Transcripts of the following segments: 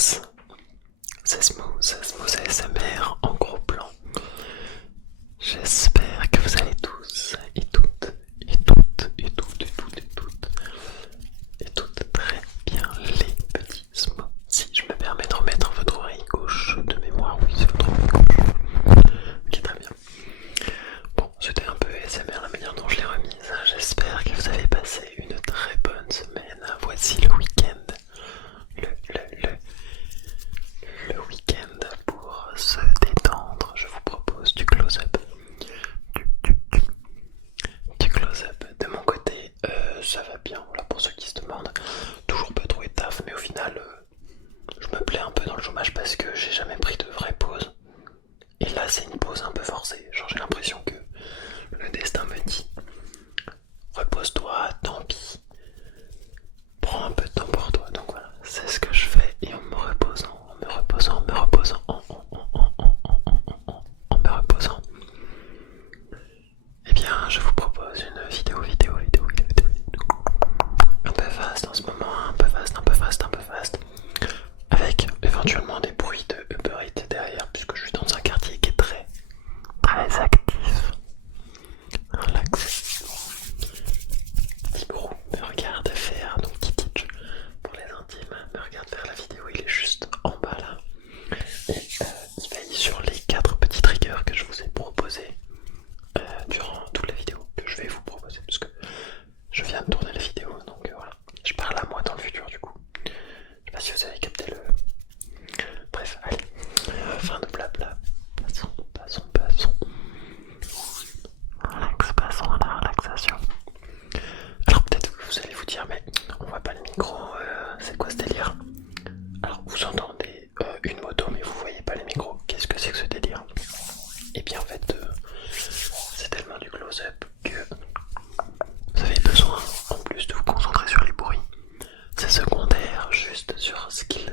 tous, c'est Smooth ASMR en gros plan. J'espère que vous allez tous et toutes très bien les petits Smooth. Si je me permets de remettre votre oreille gauche de mémoire, oui c'est votre oreille gauche. Ok, très bien. Bon, c'était un peu ASMR la manière dont je l'ai remise. J'espère que vous avez passé une très bonne semaine. Voici le week-end. Le week-end pour se détendre. Je vous propose du close-up. Du close-up. De mon côté, ça va bien. Voilà, pour ceux qui se demandent. Toujours pas trouvé de taf, mais au final, je me plais un peu dans le chômage parce que j'ai jamais pris de vraie pause. Et là, c'est une pause un peu forcée. Genre, j'ai l'impression que le destin me dit repose-toi, tant pis. Prends un peu de temps pour toi. Donc voilà, c'est ce que je fais. Et en me reposant, en me reposant, eh bien, je vous propose une vidéo un peu vaste en ce moment, un peu vaste, avec éventuellement des bruits de Uber Eats derrière, puisque je suis dans un quartier qui est très actif. Relax. Thibaut me regarde faire, donc Titich pour les intimes, me regarde faire la vidéo, il est juste en bas là. Et il veille sur les 4 petits triggers que je vous ai proposés durant toute la vidéo, que je vais vous proposer, parce que je viens de tourner la vidéo, donc voilà. Je parle à moi dans le futur du coup. Je sais pas si vous avez capté le... Bref, allez, fin de blabla. Passons. Relax, passons à la relaxation. Alors peut-être que vous allez vous dire, mais on voit pas le micro, c'est quoi ce délire? Alors vous entendez une moto, mais vous voyez pas le micro. Qu'est-ce que c'est que ce délire? Et bien en fait, c'est tellement du close-up que vous avez besoin, en plus de vous concentrer sur les bruits, c'est secondaire, juste sur ce qu'il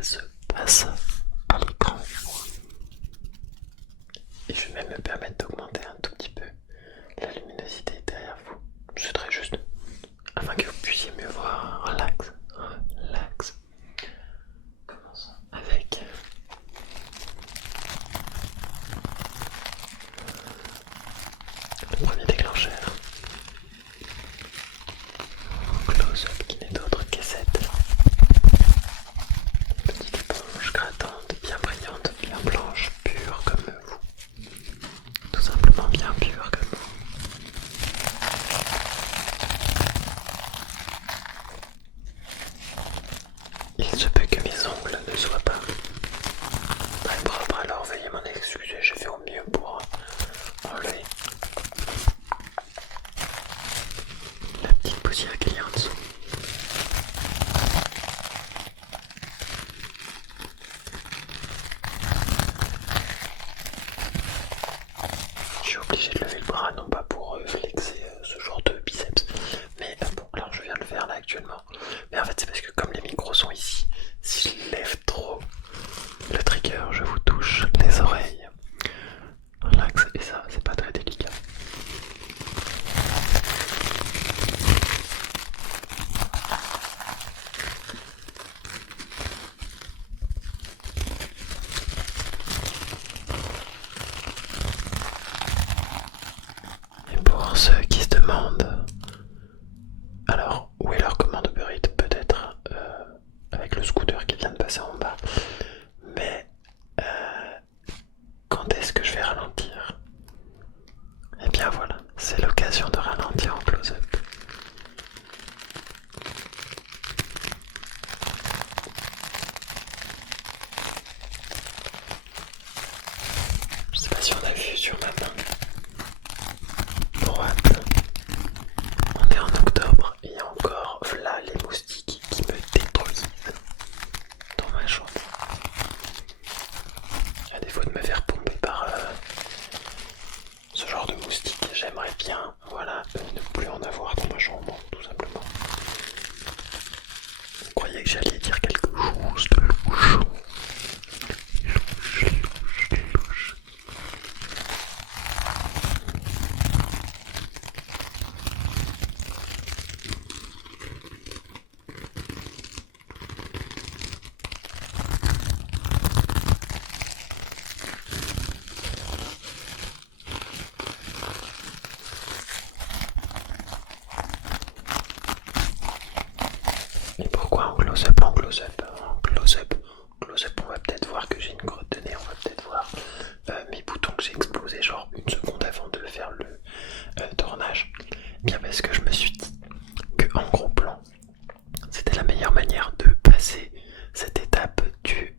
cette étape du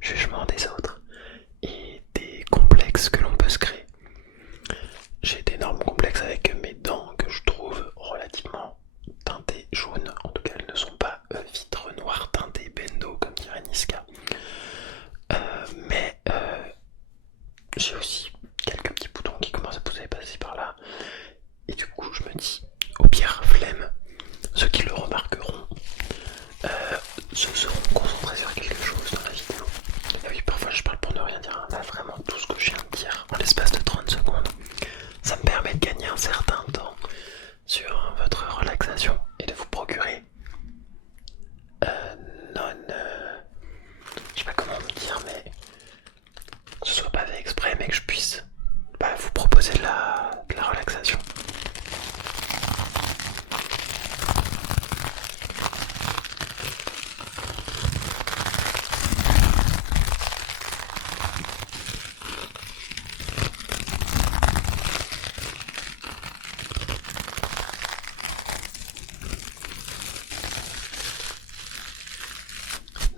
jugement des autres et des complexes que l'on peut se créer. J'ai d'énormes complexes avec mes dents que je trouve relativement teintées jaunes, en tout cas elles ne sont pas vitres noires teintées bendo comme dirait Niska. Mais j'ai aussi quelques petits boutons qui commencent à pousser passer par là. Et du coup je me dis, au pire flemme, ceux qui le remarqueront se seront concentrés sur quelque chose dans la vidéo. Et oui, parfois je parle pour ne rien dire, là vraiment tout ce que je viens de dire en l'espace de 30 secondes, ça me permet de gagner un certain temps sur votre relaxation et de vous procurer je sais pas comment me dire, mais que ce soit pas fait exprès, mais que je puisse vous proposer de la relaxation.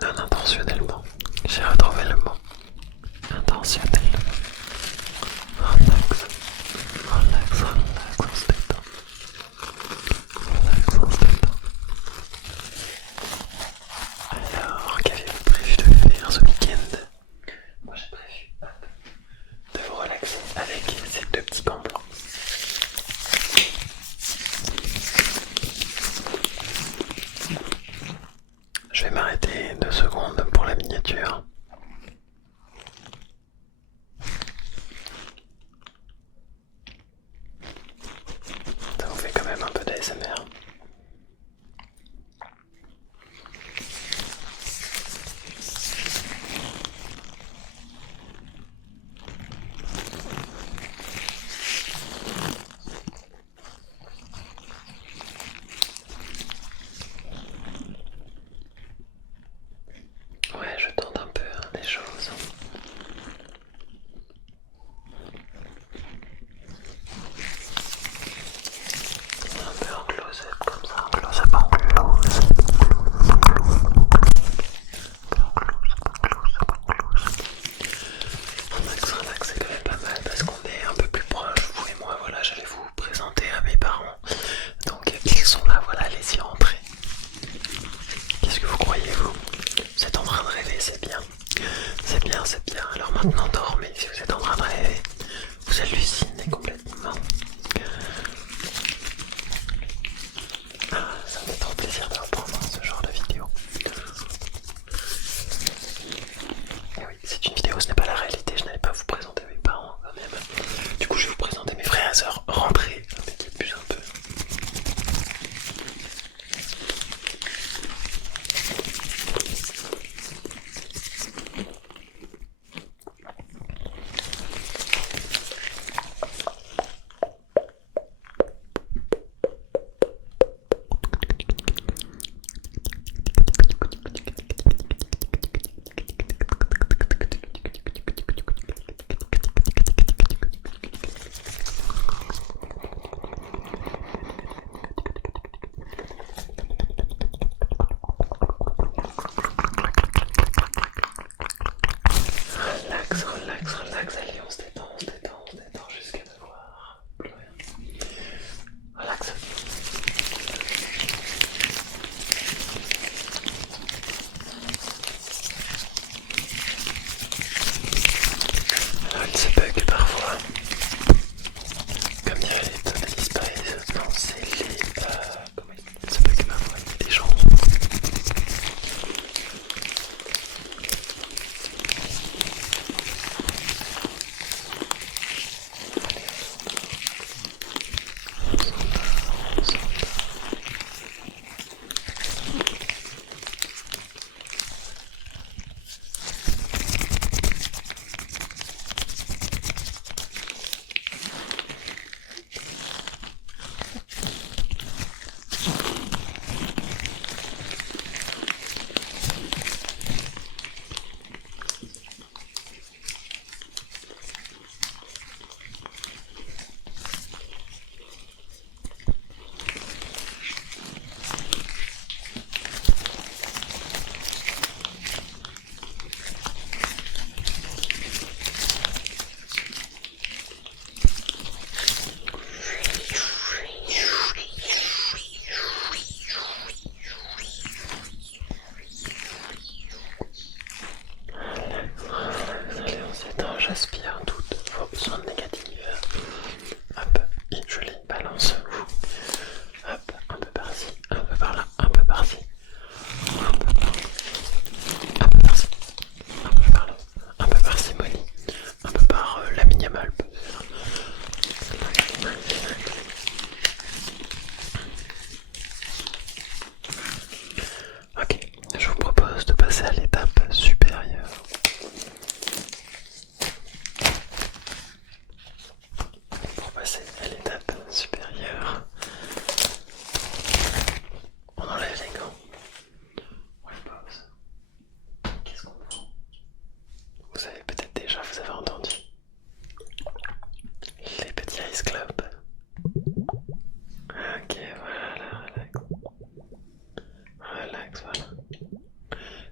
Non intentionnellement, j'ai retrouvé le mot. Intentionnellement. Relax, relax, relax, on se détend. Relax, on se détend. Alors, qu'avez-vous prévu de faire ce week-end? Moi j'ai prévu de vous relaxer avec ces deux petits gants blancs. Je vais m'arrêter 2 secondes pour la miniature. Ça vous fait quand même un peu d'ASMR. Ouais, je tente un peu les choses. Un peu en close-up comme ça, en close-up, en close-up. Relax, c'est quand même pas mal parce qu'on est un peu plus proche, vous et moi. Voilà, j'allais vous présenter à mes parents. Donc ils sont là, voilà, laissez rentrer. Qu'est-ce que vous croyez, vous? Vous êtes en train de rêver, c'est bien. C'est bien, c'est bien. Alors maintenant dormez si vous êtes en train de rêver. Vous hallucinez complètement. Ah, ça me fait trop plaisir de reprendre ce genre de vidéo. Et oui, c'est une vidéo, ce n'est pas la réalité. Je n'allais pas vous présenter mes parents quand même. Du coup, je vais vous présenter mes frères et sœurs. Rentrez, mettez plus un peu.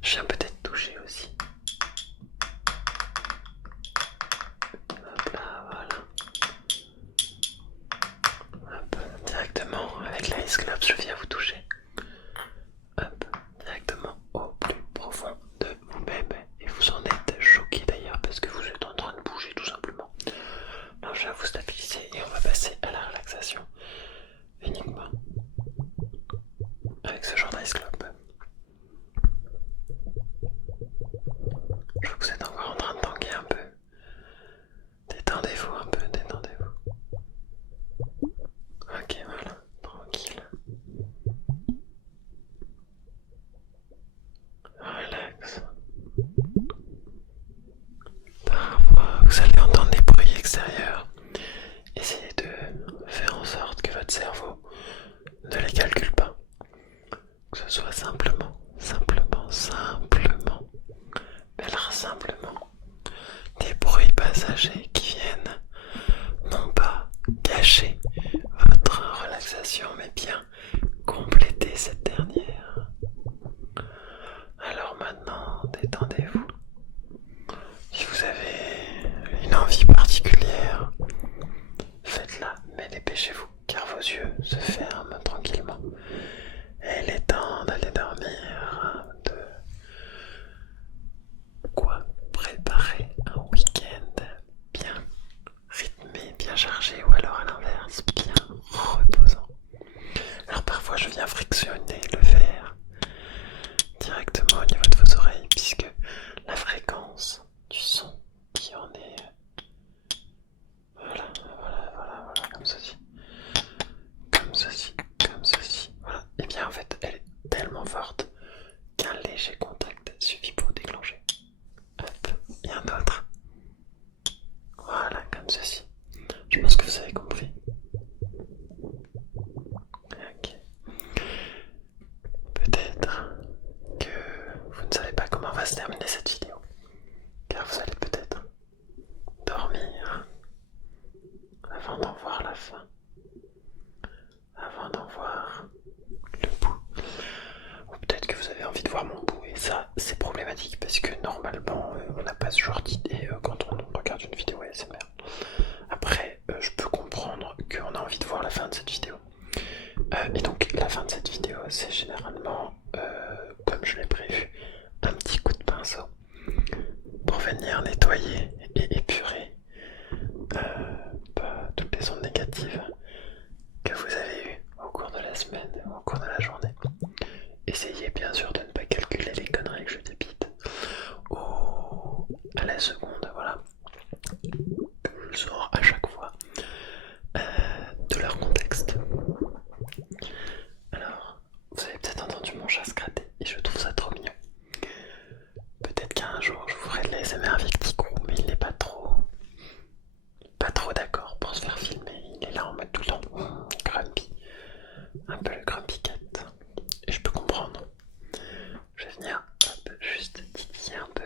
Je viens peut-être toucher aussi. Hop là, voilà. Hop, directement avec l'Ice Club, je viens vous toucher. Hop, directement au plus profond de vous-même. Et vous en êtes choqué d'ailleurs parce que vous êtes en train de bouger tout simplement. Alors je viens vous stabiliser et on va passer à la relaxation uniquement avec ce genre d'Ice Club. Je vois que vous êtes encore en train de tanguer un peu. Détendez-vous un peu, détendez-vous. Ok, voilà, tranquille. Relax. Parfois, vous allez entendre des bruits extérieurs. Essayez de faire en sorte que votre cerveau ne les calcule pas. Que ce soit simplement, mais alors simplement, des bruits passagers qui viennent non pas gâcher votre relaxation, mais bien compléter cette dernière. Alors maintenant, détendez-vous. Si vous avez une envie particulière, faites-la, mais dépêchez-vous, car vos yeux se ferment tranquillement. Et il est temps d'aller dormir, de quoi préparer un week-end bien rythmé, bien chargé, ou alors à l'inverse, bien reposant. Alors parfois je viens frictionner le verre directement au niveau de vos oreilles, puisque la fréquence du son qui en est... Voilà, comme ceci. Voilà. Et bien en fait, elle est tellement forte qu'un léger contact suffit pour déclencher. Hop, et un autre. Voilà, comme ceci. Je pense que vous avez compris. Ok. Peut-être que vous ne savez pas comment va se terminer cette vidéo, car vous allez peut-être dormir avant d'en voir la fin, avant d'en voir le bout. Ou peut-être que vous avez envie de voir mon bout, et ça c'est problématique parce que normalement on n'a pas ce genre d'idée quand on regarde une vidéo ASMR. Après, je peux comprendre qu'on a envie de voir la fin de cette vidéo. Et donc la fin de cette vidéo, c'est généralement, comme je l'ai prévu, un petit coup de pinceau pour venir nettoyer et épurer toutes les ondes négatives que vous avez eues au cours de la semaine ou au cours de la journée. Essayez bien sûr de ne pas calculer les conneries que je débite à la seconde, voilà. Je sors à chaque fois de leur contexte. Alors, vous avez peut-être entendu mon chat se gratter et je trouve ça trop mignon. Peut-être qu'un jour je vous ferai de l'ASMR avec Tigrou, mais il n'est pas trop d'accord pour se faire filmer. Il est là en mode tout le temps grumpy, un peu le grumpy cat. Et je peux comprendre. Je vais venir juste titiller un peu.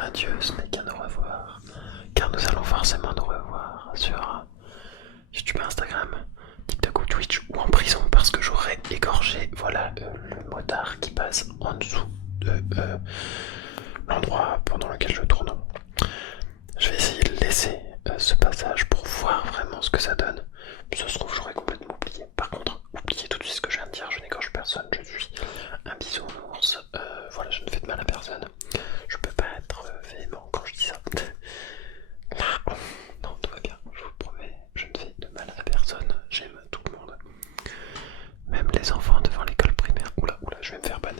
adieu, ce n'est qu'un au revoir, car nous allons forcément nous revoir sur YouTube, Instagram, TikTok ou Twitch ou en prison parce que j'aurais égorgé, voilà, le motard qui passe en dessous de l'endroit pendant lequel je tourne. Je vais essayer de laisser ce passage pour voir vraiment ce que ça donne. Ça se trouve, j'aurais complètement oublié. Par contre, oubliez tout de suite ce que je viens de dire, je n'égorge personne, je suis un bisounours, voilà, je ne fais de mal à personne. Je peux pas être véhément quand je dis ça. Là, non, tout va bien, je vous promets, je ne fais de mal à personne, j'aime tout le monde. Même les enfants devant l'école primaire. Oula, oula, je vais me faire ban.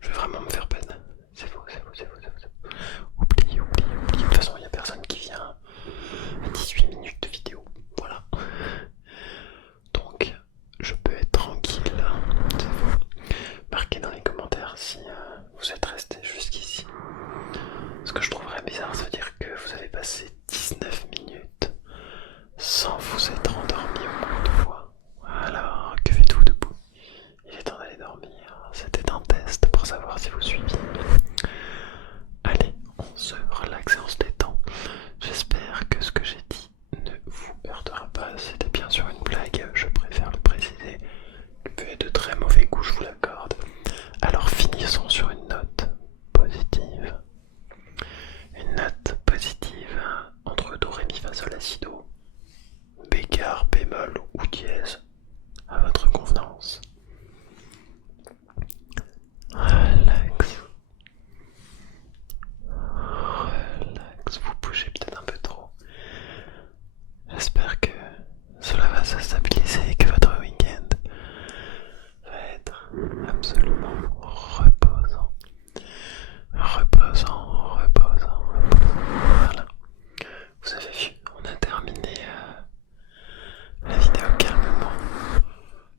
Je vais vraiment me faire ban. C'est faux, c'est faux, c'est faux, c'est faux. Oubliez, oubliez, oubliez. De toute façon, il n'y a personne qui vient à 18 minutes de vidéo. Voilà. Donc, je peux être tranquille. C'est faux. Marquez dans les commentaires si vous êtes resté jusqu'ici. Ce que je trouverais bizarre, ça veut dire que vous avez passé 19 minutes sans vous être endormi au moins 2 fois. Alors, que faites-vous debout? Il est temps d'aller dormir. C'était un test pour savoir si vous suiviez. Allez, on se relaxe et on se détend. J'espère que ce que j'ai dit ne vous heurtera pas. C'était bien sûr une blague, je préfère le préciser. Il peut être de très mauvais goût, je vous l'accorde. Alors finissons sur une note positive. Une note positive entre Do, Ré, Mi, Fa, Sol, La, Si, Do, bécard, bémol ou dièse, à votre convenance. Relax. Relax, vous bougez peut-être un peu trop. J'espère que cela va se stabiliser et que votre week-end va être absolument reposant. Reposant, reposant, reposant. Voilà. Vous avez vu, on a terminé la vidéo calmement.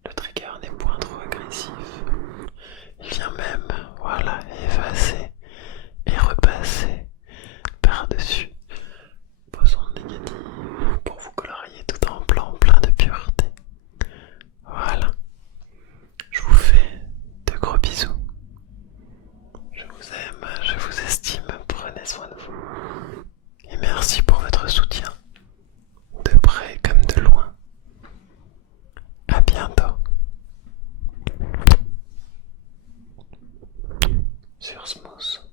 Le trigger n'est point trop agressif. Il vient même, voilà, effacer et repasser par-dessus vos ondes négatives pour vous colorier tout en blanc plein de pureté. Voilà. Je vous fais de gros bisous. Je vous aime, je vous estime, prenez soin de vous. Et merci pour votre soutien, de près comme de loin. À bientôt. Sur Smooth.